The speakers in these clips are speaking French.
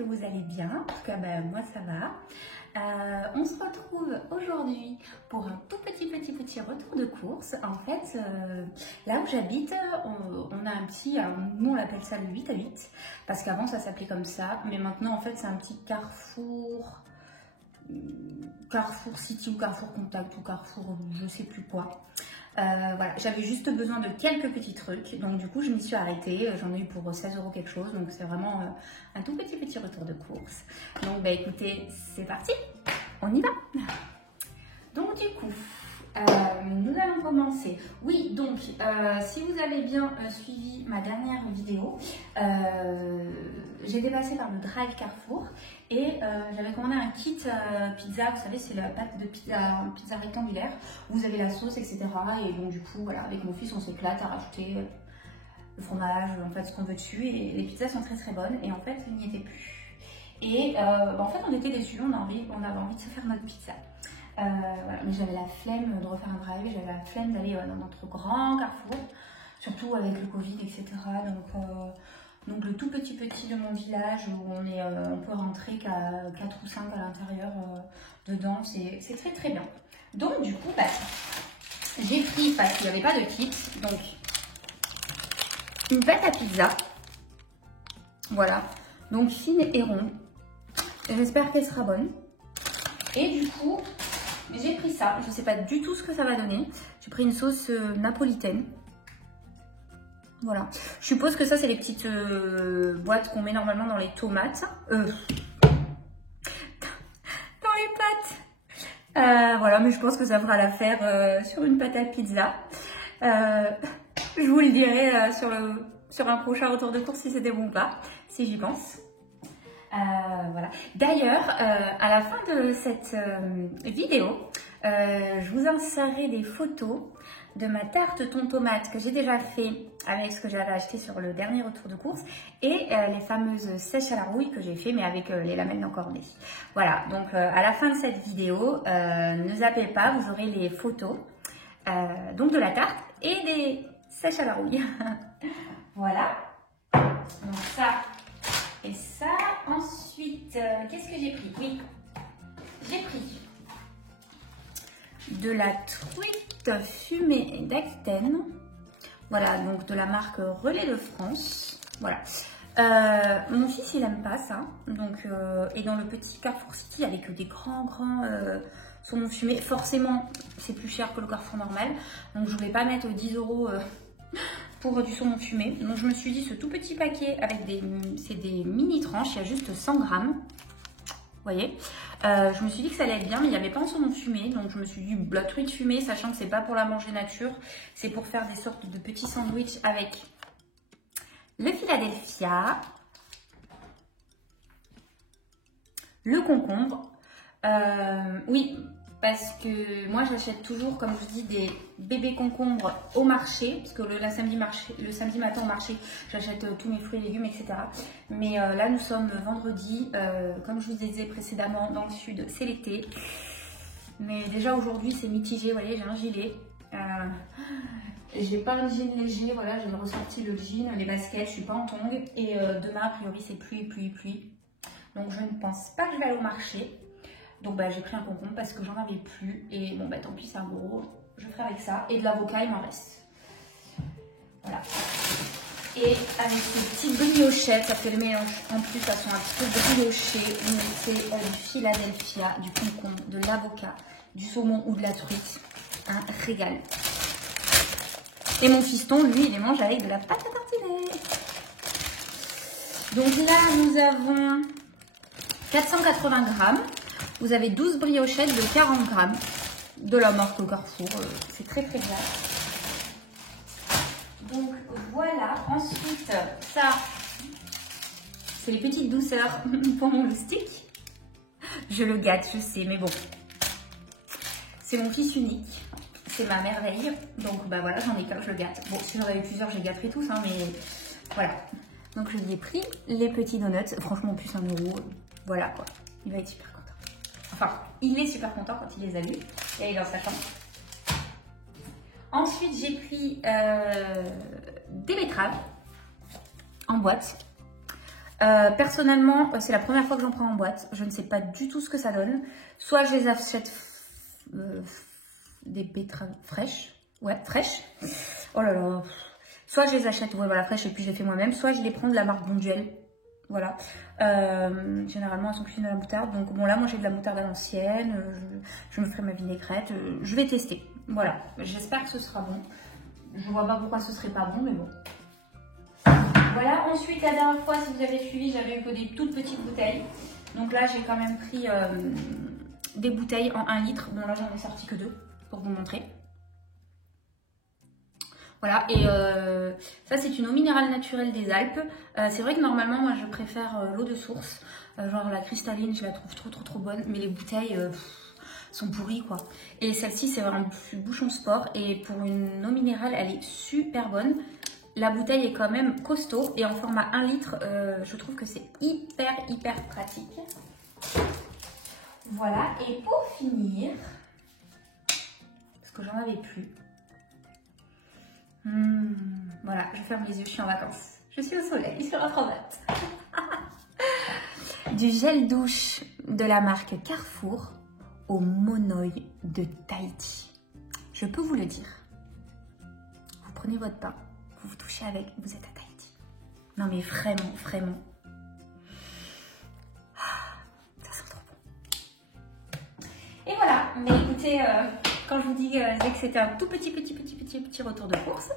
que vous allez bien. En tout cas, moi ça va. On se retrouve aujourd'hui pour un tout petit retour de course. En fait, là où j'habite, on a un petit, alors nous on l'appelle ça le 8 à 8, parce qu'avant ça s'appelait comme ça, mais maintenant en fait c'est un petit carrefour, Carrefour City ou Carrefour Contact ou Carrefour je sais plus quoi. Voilà, j'avais juste besoin de quelques petits trucs, donc du coup je m'y suis arrêtée, j'en ai eu pour 16 € quelque chose, donc c'est vraiment un tout petit retour de course. Donc écoutez, c'est parti, on y va. Donc du coup, nous allons commencer. Oui, donc si vous avez bien suivi ma dernière vidéo, j'ai dépassé par le Drive Carrefour et j'avais commandé un kit pizza, vous savez c'est la pâte de pizza, pizza rectangulaire, où vous avez la sauce etc. Et donc du coup voilà, avec mon fils on s'éclate à rajouter le fromage, en fait ce qu'on veut dessus, et les pizzas sont très bonnes, et en fait il n'y était plus. Et en fait on était déçus, on avait envie de se faire notre pizza. Voilà, mais j'avais la flemme de refaire un drive, j'avais la flemme d'aller dans notre grand carrefour, surtout avec le Covid, etc. Donc le tout petit de mon village où on peut rentrer qu'à 4 ou 5 à l'intérieur dedans, c'est très bien. Donc du coup, j'ai pris, parce qu'il n'y avait pas de kit, donc une pâte à pizza, voilà, donc fine et ronde, j'espère qu'elle sera bonne. Et du coup, j'ai pris ça, je ne sais pas du tout ce que ça va donner. J'ai pris une sauce napolitaine. Voilà. Je suppose que ça, c'est les petites boîtes qu'on met normalement dans les tomates. Dans les pâtes. Voilà, mais je pense que ça fera l'affaire sur une pâte à pizza. Je vous le dirai sur un prochain retour de course si c'était bon ou pas, si j'y pense. Voilà. D'ailleurs, à la fin de cette vidéo, je vous insérerai des photos de ma tarte thon tomate que j'ai déjà fait avec ce que j'avais acheté sur le dernier retour de course, et les fameuses sèches à la rouille que j'ai fait mais avec les lamelles d'encornet. Voilà, donc à la fin de cette vidéo, ne zappez pas, vous aurez les photos donc de la tarte et des sèches à la rouille. Voilà, donc ça et ça. Ensuite, qu'est-ce que j'ai pris? Oui, j'ai pris de la truite fumée d'Aquitaine. Voilà, donc de la marque Relais de France. Voilà. Mon fils, il aime pas ça. Donc, et dans le petit Carrefour City, avec des grands saumons fumés, forcément, c'est plus cher que le Carrefour normal. Donc, je ne vais pas mettre 10 € pour du saumon fumé. Donc je me suis dit, ce tout petit paquet avec c'est des mini tranches, il y a juste 100 grammes. Vous voyez, je me suis dit que ça allait être bien, mais il n'y avait pas un saumon fumé. Donc je me suis dit, la truite fumée, sachant que c'est pas pour la manger nature, c'est pour faire des sortes de petits sandwichs avec le Philadelphia, le concombre. Oui, parce que moi j'achète toujours, comme je dis, des bébés concombres au marché, parce que le samedi matin au marché j'achète tous mes fruits et légumes, etc. Mais là nous sommes vendredi, comme je vous disais précédemment, dans le sud c'est l'été, mais déjà aujourd'hui c'est mitigé. Vous voyez, j'ai un gilet, j'ai pas un jean léger, voilà, j'ai ressorti le jean, les baskets, je suis pas en tongs, et demain a priori c'est pluie, donc je ne pense pas que je vais aller au marché. Donc j'ai pris un concombre parce que j'en avais plus, et bon tant pis, c'est un gros, je ferai avec ça, et de l'avocat il m'en reste. Voilà. Et avec ces petites briochettes, ça fait le mélange en plus, elles sont un petit peu briochées. Vous mettez du Philadelphia, du concombre, de l'avocat, du saumon ou de la truite, un régal. Et mon fiston, lui, il les mange avec de la pâte à tartiner. Donc là nous avons 480 grammes. Vous avez 12 briochettes de 40 grammes de la marque Carrefour. C'est très bien. Donc voilà. Ensuite, ça, c'est les petites douceurs pour mon loustic. Je le gâte, je sais, mais bon. C'est mon fils unique. C'est ma merveille. Donc voilà, j'en ai qu'un, je le gâte. Bon, si j'en avais plusieurs, je les gâterais tous, hein, mais voilà. Donc je lui ai pris les petits donuts. Franchement, plus 1 €. Voilà quoi. Il va être super content. Enfin, il est super content quand il les a vus. Et il est dans sa chambre. Ensuite, j'ai pris des betteraves en boîte. Personnellement, c'est la première fois que j'en prends en boîte. Je ne sais pas du tout ce que ça donne. Soit je les achète des betteraves fraîches. Ouais, fraîches. Oh là là. Soit je les achète, ouais, voilà, fraîches et puis je les fais moi-même. Soit je les prends de la marque Bonduelle. Voilà. Généralement, elles sont cuisinées à la moutarde. Donc bon, là, moi, j'ai de la moutarde à l'ancienne. Je me ferai ma vinaigrette. Je vais tester. Voilà. J'espère que ce sera bon. Je vois pas pourquoi ce serait pas bon, mais bon. Voilà, ensuite la dernière fois, si vous avez suivi, j'avais eu que des toutes petites bouteilles. Donc là, j'ai quand même pris des bouteilles en 1 litre. Bon là, j'en ai sorti que 2 pour vous montrer. Voilà, et ça c'est une eau minérale naturelle des Alpes. C'est vrai que normalement, moi je préfère l'eau de source. Genre la cristalline, je la trouve trop bonne. Mais les bouteilles sont pourries quoi. Et celle-ci, c'est vraiment bouchon sport. Et pour une eau minérale, elle est super bonne. La bouteille est quand même costaud et en format 1 litre, je trouve que c'est hyper pratique. Voilà, et pour finir, parce que j'en avais plus, voilà, je ferme les yeux, je suis en vacances. Je suis au soleil, sur un crevette. Du gel douche de la marque Carrefour au monoï de Tahiti. Je peux vous le dire, vous prenez votre pain. Vous vous touchez avec, vous êtes à Tahiti. Non mais vraiment. Ça sent trop bon. Et voilà, mais écoutez, quand je vous dis que c'était un tout petit retour de course,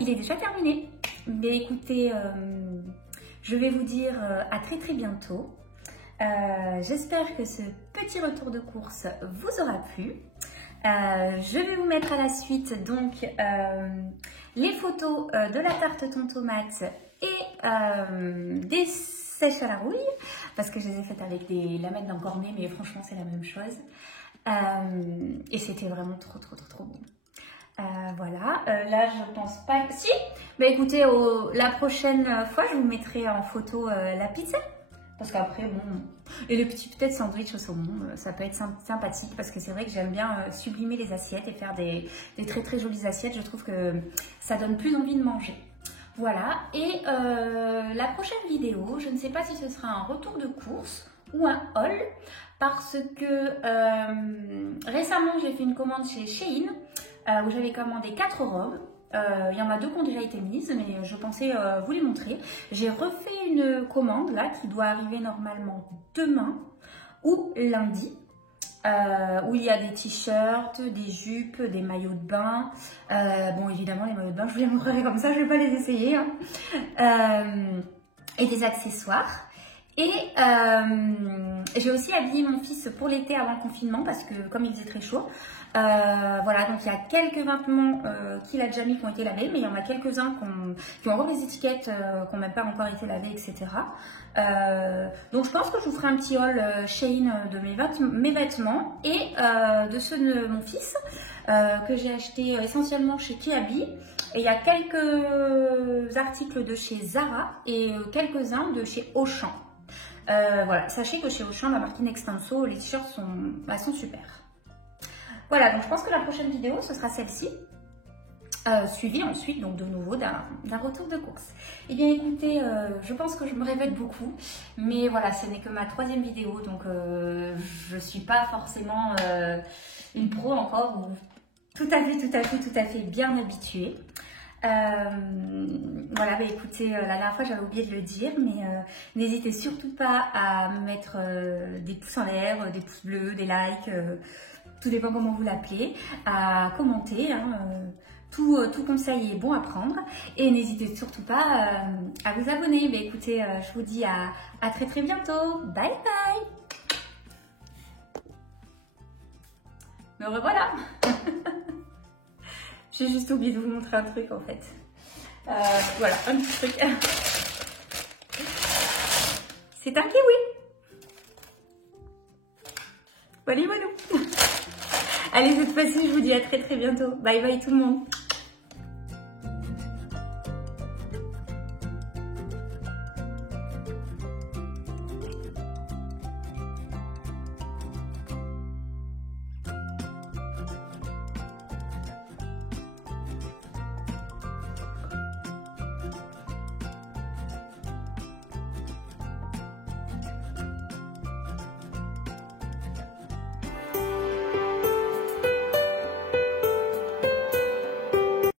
il est déjà terminé. Mais écoutez, je vais vous dire à très bientôt. J'espère que ce petit retour de course vous aura plu. Je vais vous mettre à la suite donc les photos de la tarte thon tomate et des sèches à la rouille parce que je les ai faites avec des lamelles d'un cornet, mais franchement c'est la même chose et c'était vraiment trop bon. Voilà, là je pense pas que... Si, bah écoutez, la prochaine fois je vous mettrai en photo la pizza. Parce qu'après, bon, et le petit peut-être sandwich au saumon, ça peut être sympathique parce que c'est vrai que j'aime bien sublimer les assiettes et faire des très jolies assiettes. Je trouve que ça donne plus envie de manger. Voilà, et la prochaine vidéo, je ne sais pas si ce sera un retour de course ou un haul parce que récemment, j'ai fait une commande chez Shein où j'avais commandé 4 robes. Il y en a 2 qui ont déjà été mises, mais je pensais vous les montrer. J'ai refait une commande là qui doit arriver normalement demain ou lundi, où il y a des t-shirts, des jupes, des maillots de bain. Bon, évidemment, les maillots de bain, je vous les montrerai comme ça, je ne vais pas les essayer. Hein. Et des accessoires. Et j'ai aussi habillé mon fils pour l'été avant le confinement parce que comme il faisait très chaud, voilà, donc il y a quelques vêtements qu'il a déjà mis qui ont été lavés, mais il y en a quelques-uns qui ont encore les étiquettes, qui n'ont même pas encore été lavées, etc. Donc je pense que je vous ferai un petit haul Shein de mes vêtements et de ceux de mon fils que j'ai acheté essentiellement chez Kiabi. Et il y a quelques articles de chez Zara et quelques-uns de chez Auchan. Voilà, sachez que chez Auchan, la marque Inextenso, les t-shirts sont super. Voilà, donc je pense que la prochaine vidéo, ce sera celle-ci, suivie ensuite donc de nouveau d'un retour de course. Eh bien écoutez, je pense que je me répète beaucoup, mais voilà, ce n'est que ma 3e vidéo, donc je ne suis pas forcément une pro encore, ou tout à fait bien habituée. Voilà, bah écoutez, la dernière fois j'avais oublié de le dire, mais n'hésitez surtout pas à me mettre des pouces en l'air, des pouces bleus, des likes, tout dépend comment vous l'appelez, à commenter, hein, tout conseil est bon à prendre, et n'hésitez surtout pas à vous abonner. Bah écoutez, je vous dis à très bientôt, bye bye. Me revoilà. J'ai juste oublié de vous montrer un truc en fait. Voilà, un petit truc. C'est un kiwi. Voilà. Allez, cette fois-ci, je vous dis à très bientôt. Bye bye tout le monde.